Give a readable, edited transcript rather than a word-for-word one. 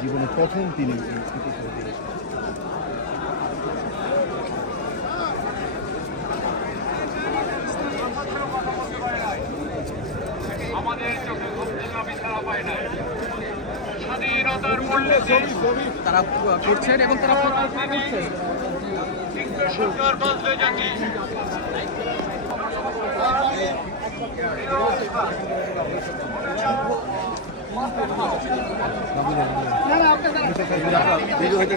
জীবনে প্রথম তিনি আমাদের চোখে ঘুমছাবি ছাড়া পায় না স্বাধীনতার মূল্যে তারা করছেন এবং তারা করছেন সরকার বদলে জাতি ভিডিও হইতে